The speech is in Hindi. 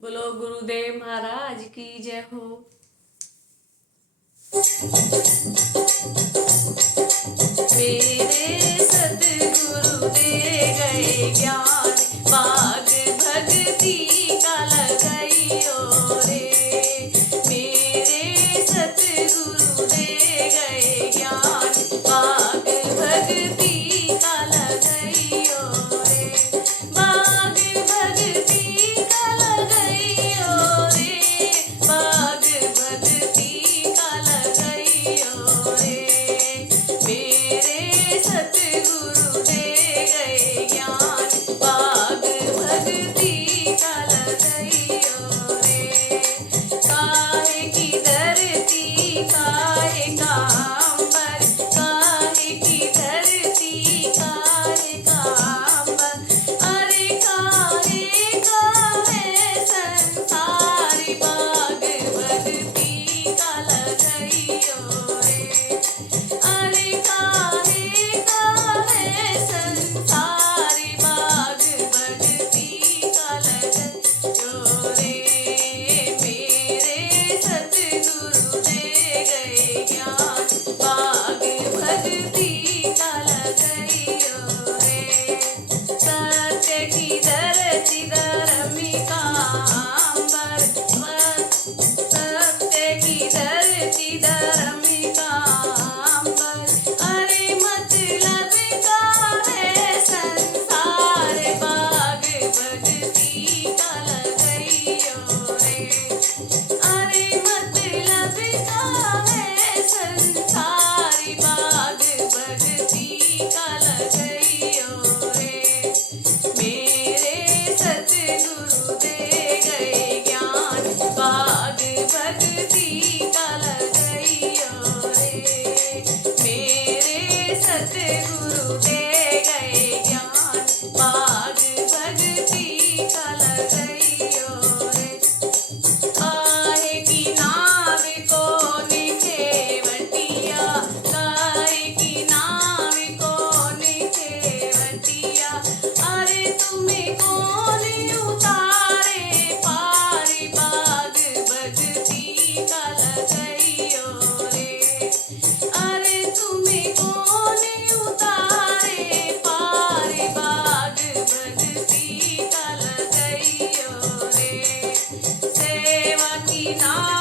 बोलो गुरुदेव महाराज की जय हो। मेरे सतगुरु दे गए ज्ञान, बाग भक्ति का लगाइयो रे। मेरे सतगुरु दे गए ज्ञान, बाग भक्ति का लगाइयो रे। बाग भक्ति का लगाइयो रे, बाग भक्ति का लगाइयो रे। मेरे सतगुरु दे गए ज्ञान, बाग भक्ति का लगाइयो रे। काहे की धरती काहे का अंबर, काहे की धरती काहे का अंबर, अरे काहे काहे संसार, बाग भक्ति का लगाइयो रे। अरे काहे काहे संसार, बाग भक्ति का लगाइयो रे। मेरे सतगुरु दे गए ज्ञान, बाग भक्ति का लगाइयो रे। सत्य की धरती धर्मिका अंबर, सत्य की धरती धर्मिका अंबर, अरे मतलब का है संसार, बाग भक्ति का लगाइयो रे। अरे मतलब का है संसार, बाग भक्ति का लगाइयो रे। मेरे सतगुरु दे गए ज्ञान, बाग भक्ति का लगाइयो रे। मेरे सतगुरु दे गए ज्ञान, बाग भक्ति का लगाइयो रे। काहे की नाव को निखेवटिया, काहे की नाव को निखेवटिया, अरे तुम्हें कौन उतारे पार, बाग भक्ति का लगाइयो रे। अरे तुम्हें कौन उतारे पार, बाग भक्ति का लगाइयो रे। सेवा की नाव